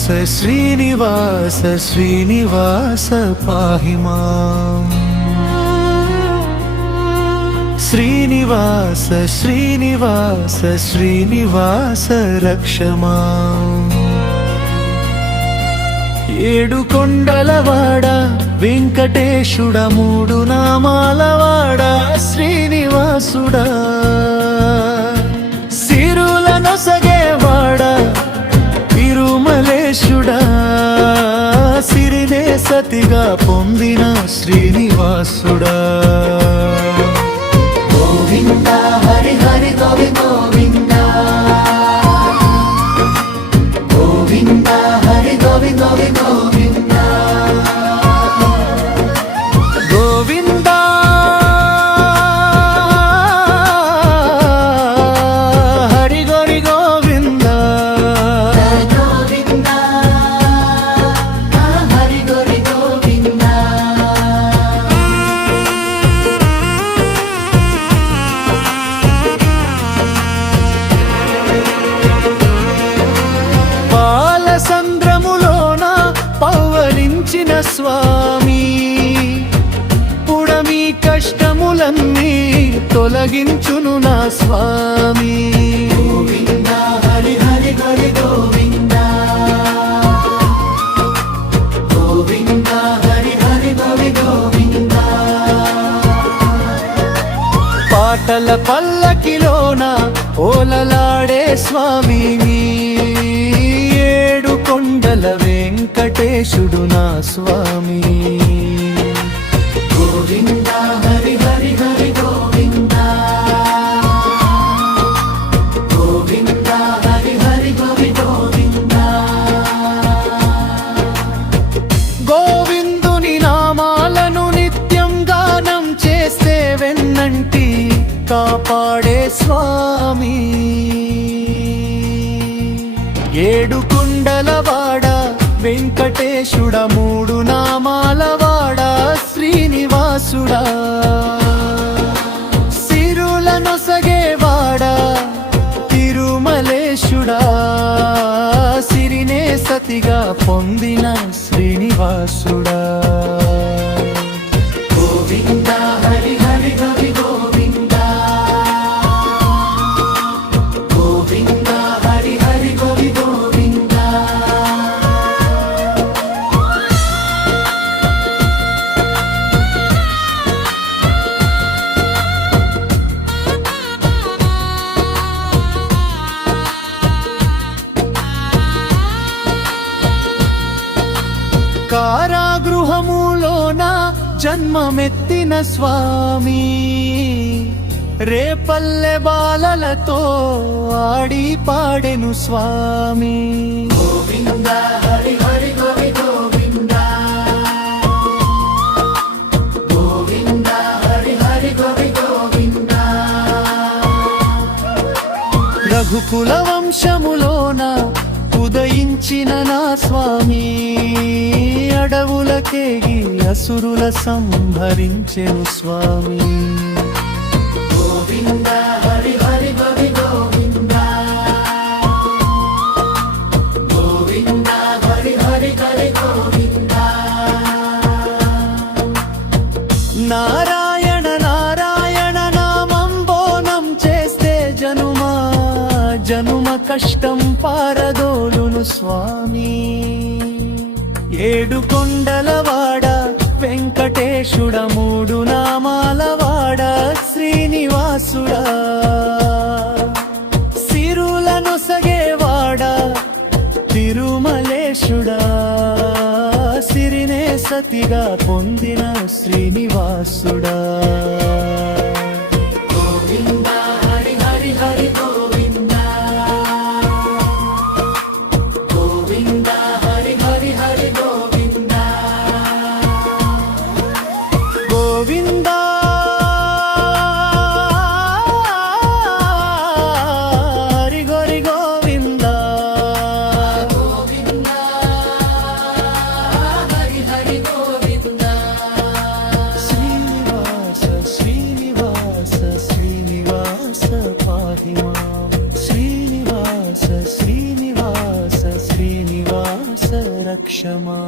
श्रीनिवास श्रीनिवास पाहि माम् श्रीनिवास श्रीनिवास श्रीनिवास रक्ष माम् ఏడు కొండలవాడ వెంకటేశుడా మూడు నామాలవాడ శ్రీనివాసుడా సిరుల నొసగేవాడ తిరుమలేశుడా సిరినే సతిగా పొందిన శ్రీనివాసుడా గోవింద హరి హరి గోవింద గోవింద హరి గోవింద గోవింద గోవింద హరి గోరి గోవింద గోవింద హరి గోరి గోవింద సంద్రములోన పౌవలించిన స్వామి పుడమి కష్టములన్నీ తొలగించును నా స్వామి గోవింద హరి హరి హరి గోవింద గోవింద హరి హరి హరి గోవింద పాటల పల్లకిలోన ఓలలాడే స్వామి ఏడు కొండల వెంకటేశుడు నా స్వామి గోవింద హరి హరి హరి గోవింద గోవింద హరి హరి హరి గోవింద గోవిందుని నామాలను నిత్యం గానం చేస్తే వెన్నంటి కాపాడే స్వామి ఏడు కుండలవాడ వెంకటేశుడా మూడు నామాలవాడ శ్రీనివాసుడా సిరుల నొసగేవాడ తిరుమలేశుడా సిరినే సతిగా పొందిన శ్రీనివాసుడా గోవింద హరి హరి హరి గోవింద గోవింద హరి హరి గోవి గోవింద కారాగృహములోన జన్మమెత్తిన స్వామి రేపల్లె బాలలతో ఆడి పాడెను స్వామి గోవింద హరి హరి గోవి గోవింద గోవింద హరి హరి గోవి గోవింద రఘుకుల వంశములోన ఉదయించిన నా స్వామి అడవులకేగి అసురుల సంహరించెను స్వామి గోవింద హరి హరి గోవి గోవింద గోవింద హరి హరి హరి గోవింద నారాయణ నారాయణ నామం బోనం చేస్తే జనుమ కష్టం పారదోలును స్వామి ఏడు కొండలవాడ వెంకటేశుడా మూడు నామాలవాడ శ్రీనివాసుడా సిరుల నొసగేవాడ తిరుమలేశుడా సిరినే సతిగా పొందిన శ్రీనివాసుడా గోవింద హరి హరి హరి గోవింద గోవింద హరి హరి హరి గోవింద గోవింద హరి హరి గోవింద గోవింద హరి హరి గోవింద శ్రీనివాస శ్రీనివాస క్షమా